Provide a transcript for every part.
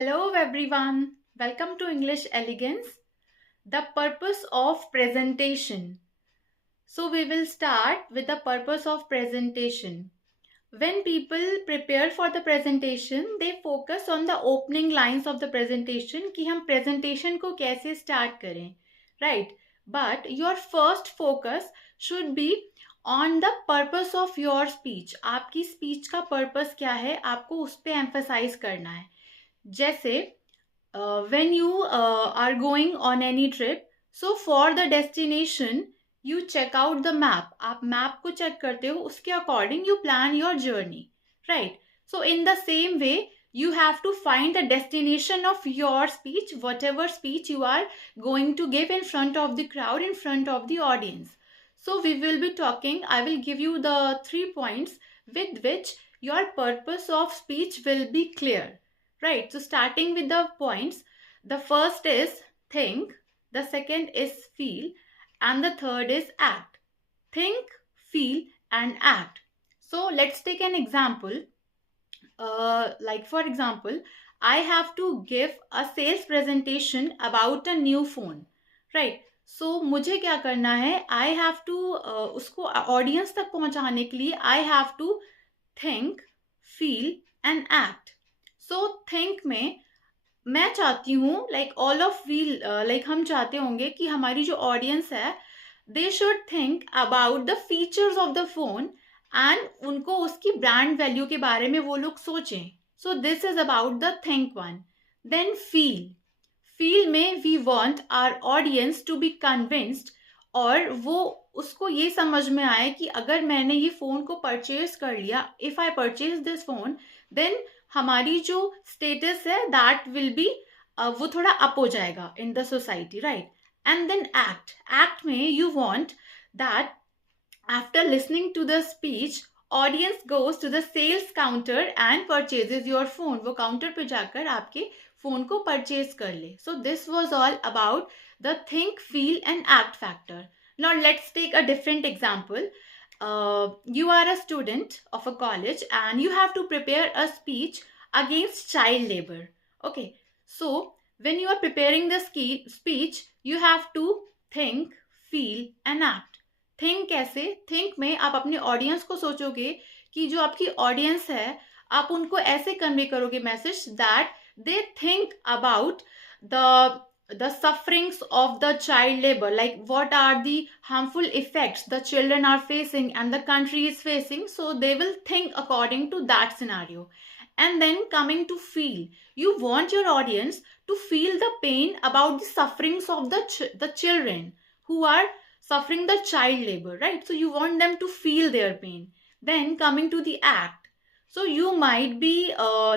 Hello everyone, welcome to English Elegance. The purpose of presentation. So we will start with the purpose of presentation. When people prepare for the presentation, they focus on the opening lines of the presentation कि हम presentation को कैसे start करें, right? But your first focus should be on the purpose of your speech. आपकी speech का purpose क्या है, आपको उस पे emphasize करना है. जैसे when you are going on any trip, so for the destination you check out the map. आप map को check करते हो, उसके according you plan your journey, right? So in the same way you have to find the destination of your speech, whatever speech you are going to give in front of the crowd, in front of the audience. So we will be talking, I will give you the 3 points with which your purpose of speech will be clear. Right, so starting with the points, the first is think, the second is feel, and the third is act. Think, feel, and act. So let's take an example. Like for example, I have to give a sales presentation about a new phone. Right, so मुझे क्या करना है, I have to उसको audience तक पहुंचाने के लिए I have to think, feel, and act. So think में मैं चाहती हूँ like all of we'll like हम चाहते होंगे कि हमारी जो ऑडियंस है they should think about the features of the phone and उनको उसकी ब्रांड वैल्यू के बारे में वो लोग सोचें. So this is about the think one. Then feel में we want our audience to be convinced और वो उसको ये समझ में आए कि अगर मैंने ये फ़ोन को परचेज कर लिया, if I purchase this phone, then हमारी जो स्टेटस है दैट विल बी वो थोड़ा अप हो जाएगा in the society, right? And then act में you want that after listening to the speech audience goes to the sales counter and purchases your phone. वो counter पे जाकर आपके फोन को परचेज कर ले. So this was all about the think, feel and act factor. Now let's take a different example. You are a student of a college and you have to prepare a speech against child labor. Okay, so when you are preparing the speech, you have to think, feel and act. Think कैसे? Think में आप अपने audience को सोचोगे कि जो आपकी audience है आप उनको ऐसे convey करोगे message that they think about the sufferings of the child labor, like what are the harmful effects the children are facing and the country is facing, so they will think according to that scenario. And then coming to feel, you want your audience to feel the pain about the sufferings of the children who are suffering the child labor, right? So you want them to feel their pain. Then coming to the act, so you might be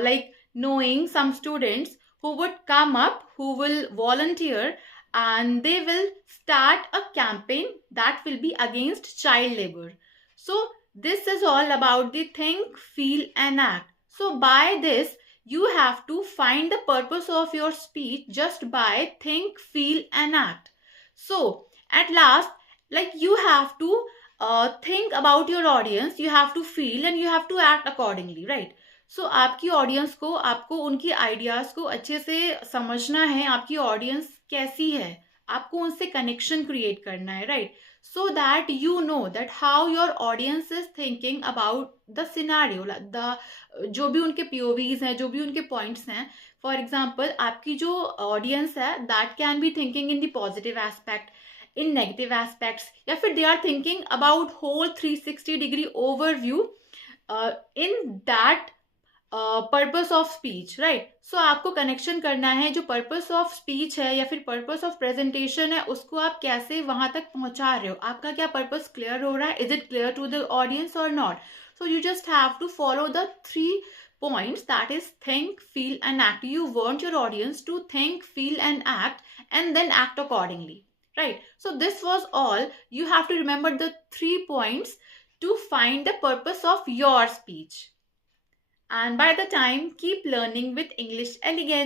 like knowing some students who would come up, who will volunteer, and they will start a campaign that will be against child labor. So this is all about the think, feel and act. So by this you have to find the purpose of your speech just by think, feel and act. So at last, like you have to think about your audience, you have to feel and you have to act accordingly, right? सो आपकी audience को, आपको उनकी ideas को अच्छे से समझना है. आपकी ऑडियंस कैसी है, आपको उनसे कनेक्शन क्रिएट करना है, right? So that you know that how your audience is thinking about the scenario, the जो भी उनके पीओवीज हैं, जो भी उनके पॉइंट्स हैं. फॉर एग्जाम्पल आपकी जो ऑडियंस है that can be thinking in the positive aspect, in negative aspects, या फिर they are thinking about whole 360 degree overview in that purpose of speech, right? So आपको कनेक्शन करना है जो पर्पस ऑफ स्पीच है या फिर पर्पस ऑफ प्रेजेंटेशन है, उसको आप कैसे वहां तक पहुंचा रहे हो. आपका क्या पर्पस क्लियर हो रहा है? Is it clear to the audience और not? So you just have to follow the 3 points, that is think, feel and act. You want your audience to think, feel and act and then act accordingly, right? So this was all. You have to remember the 3 points to find the purpose of your speech. And by the time, keep learning with English Elegance.